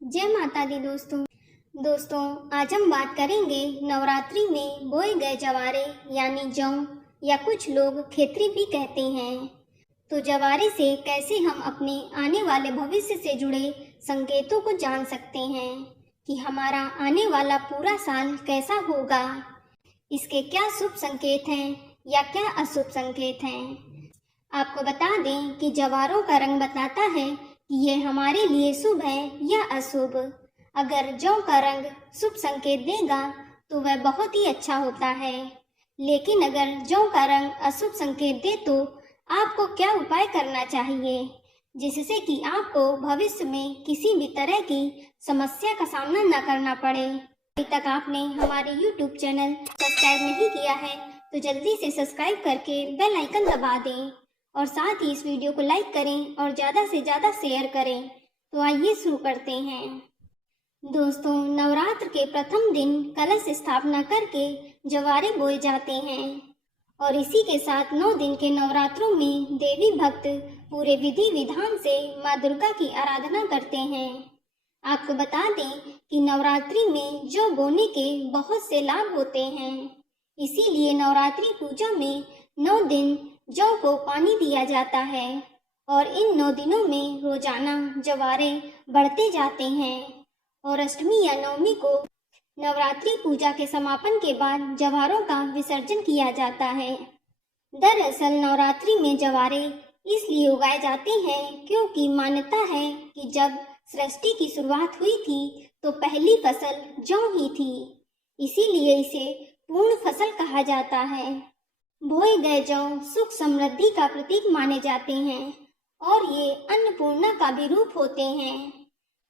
जय माता दी दोस्तों आज हम बात करेंगे नवरात्रि में बोए गए जवारे यानी जौ या कुछ लोग खेतरी भी कहते हैं। तो जवारे से कैसे हम अपने आने वाले भविष्य से जुड़े संकेतों को जान सकते हैं कि हमारा आने वाला पूरा साल कैसा होगा, इसके क्या शुभ संकेत हैं या क्या अशुभ संकेत हैं। आपको बता दें कि जवारों का रंग बताता है कि यह हमारे लिए शुभ है या अशुभ। अगर जौ का रंग शुभ संकेत देगा तो वह बहुत ही अच्छा होता है, लेकिन अगर जौ का रंग अशुभ संकेत दे तो आपको क्या उपाय करना चाहिए जिससे कि आपको भविष्य में किसी भी तरह की समस्या का सामना न करना पड़े। अभी तक आपने हमारे YouTube चैनल सब्सक्राइब नहीं किया है तो जल्दी से सब्सक्राइब करके बेल आइकन दबा दें और साथ ही इस वीडियो को लाइक करें और ज़्यादा से ज़्यादा शेयर करें। तो आइए शुरू करते हैं। दोस्तों, नवरात्र के प्रथम दिन कलश स्थापना करके जवारे बोए जाते हैं और इसी के साथ 9 दिन के नवरात्रों में देवी भक्त पूरे विधि विधान से माँ दुर्गा की आराधना करते हैं। आपको बता दें कि नवरात्रि में जौ बोने के बहुत से लाभ होते हैं, इसीलिए नवरात्रि पूजा में 9 दिन जौ को पानी दिया जाता है और इन 9 दिनों में रोजाना जवारे बढ़ते जाते हैं और अष्टमी या नवमी को नवरात्रि पूजा के समापन के बाद जवारों का विसर्जन किया जाता है। दरअसल नवरात्रि में जवारे इसलिए उगाए जाते हैं क्योंकि मान्यता है कि जब सृष्टि की शुरुआत हुई थी तो पहली फसल जौ ही थी, इसीलिए इसे पूर्ण फसल कहा जाता है। बोए गए जौ सुख समृद्धि का प्रतीक माने जाते हैं और ये अन्नपूर्णा का भी रूप होते हैं।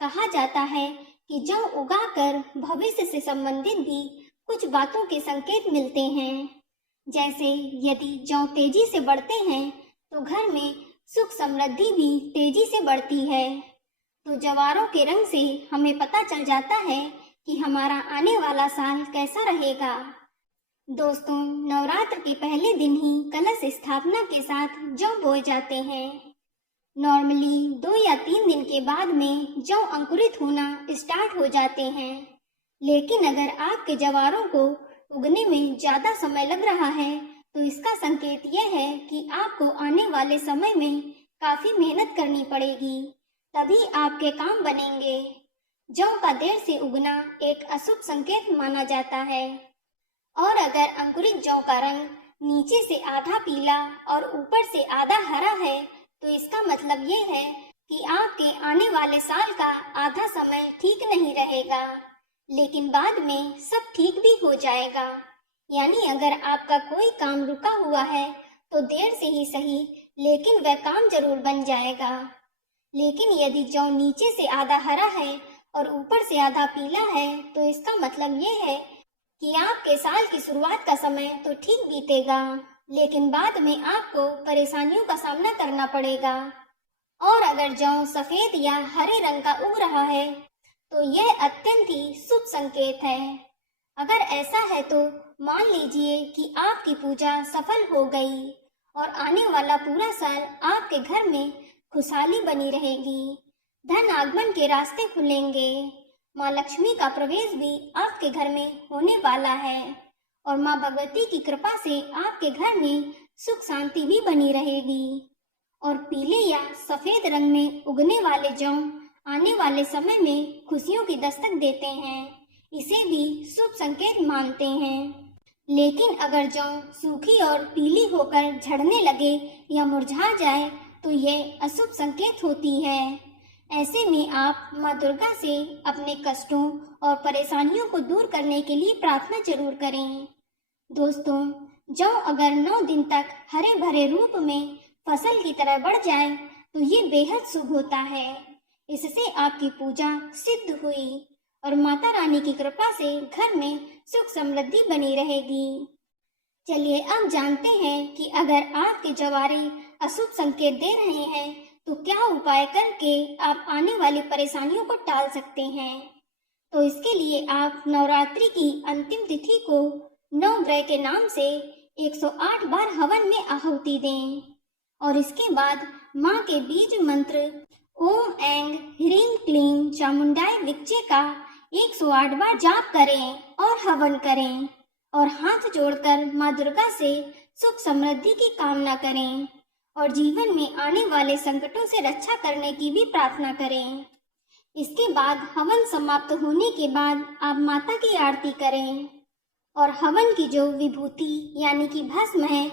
कहा जाता है कि जौ उगाकर भविष्य से संबंधित भी कुछ बातों के संकेत मिलते हैं, जैसे यदि जौ तेजी से बढ़ते हैं तो घर में सुख समृद्धि भी तेजी से बढ़ती है। तो जवारों के रंग से हमें पता चल जाता है कि हमारा आने वाला साल कैसा रहेगा। दोस्तों, नवरात्र के पहले दिन ही कलश स्थापना के साथ जौ बोए जाते हैं। नॉर्मली 2 या 3 दिन के बाद में जौ अंकुरित होना स्टार्ट हो जाते हैं, लेकिन अगर आपके जवारों को उगने में ज़्यादा समय लग रहा है तो इसका संकेत यह है कि आपको आने वाले समय में काफ़ी मेहनत करनी पड़ेगी, तभी आपके काम बनेंगे। जौ का देर से उगना एक अशुभ संकेत माना जाता है और अगर अंकुरित जौ का रंग नीचे से आधा पीला और ऊपर से आधा हरा है तो इसका मतलब ये है कि आपके आने वाले साल का आधा समय ठीक नहीं रहेगा, लेकिन बाद में सब ठीक भी हो जाएगा। यानी अगर आपका कोई काम रुका हुआ है तो देर से ही सही, लेकिन वह काम जरूर बन जाएगा। लेकिन यदि जौ नीचे से आधा हरा है और ऊपर से आधा पीला है तो इसका मतलब ये है कि आपके साल की शुरुआत का समय तो ठीक बीतेगा, लेकिन बाद में आपको परेशानियों का सामना करना पड़ेगा। और अगर जौ सफेद या हरे रंग का उग रहा है तो यह अत्यंत ही शुभ संकेत है। अगर ऐसा है तो मान लीजिए कि आपकी पूजा सफल हो गई और आने वाला पूरा साल आपके घर में खुशहाली बनी रहेगी, धन आगमन के रास्ते खुलेंगे, माँ लक्ष्मी का प्रवेश भी आपके घर में होने वाला है और माँ भगवती की कृपा से आपके घर में सुख शांति भी बनी रहेगी। और पीले या सफेद रंग में उगने वाले जौ आने वाले समय में खुशियों की दस्तक देते हैं, इसे भी शुभ संकेत मानते हैं। लेकिन अगर जौ सूखी और पीली होकर झड़ने लगे या मुरझा जाए तो यह अशुभ संकेत होती है। ऐसे में आप माँ दुर्गा से अपने कष्टों और परेशानियों को दूर करने के लिए प्रार्थना जरूर करें। दोस्तों, जौ अगर 9 दिन तक हरे भरे रूप में फसल की तरह बढ़ जाए तो ये बेहद शुभ होता है। इससे आपकी पूजा सिद्ध हुई और माता रानी की कृपा से घर में सुख समृद्धि बनी रहेगी। चलिए अब जानते हैं कि अगर आपके जवारे अशुभ संकेत दे रहे हैं तो क्या उपाय करके आप आने वाली परेशानियों को टाल सकते हैं। तो इसके लिए आप नवरात्रि की अंतिम तिथि को नवग्रह के नाम से 108 बार हवन में आहुति दें और इसके बाद माँ के बीज मंत्र ओम ऐंग ह्रीं क्लीं चामुंडाय विच्चे का 108 बार जाप करें और हवन करें और हाथ जोड़कर माँ दुर्गा से सुख समृद्धि की कामना करें और जीवन में आने वाले संकटों से रक्षा करने की भी प्रार्थना करें। इसके बाद हवन समाप्त होने के बाद आप माता की आरती करें और हवन की जो विभूति यानी कि भस्म है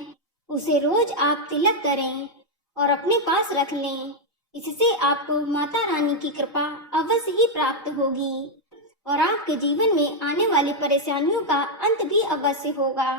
उसे रोज आप तिलक करें और अपने पास रख लें। इससे आपको माता रानी की कृपा अवश्य ही प्राप्त होगी और आपके जीवन में आने वाली परेशानियों का अंत भी अवश्य होगा।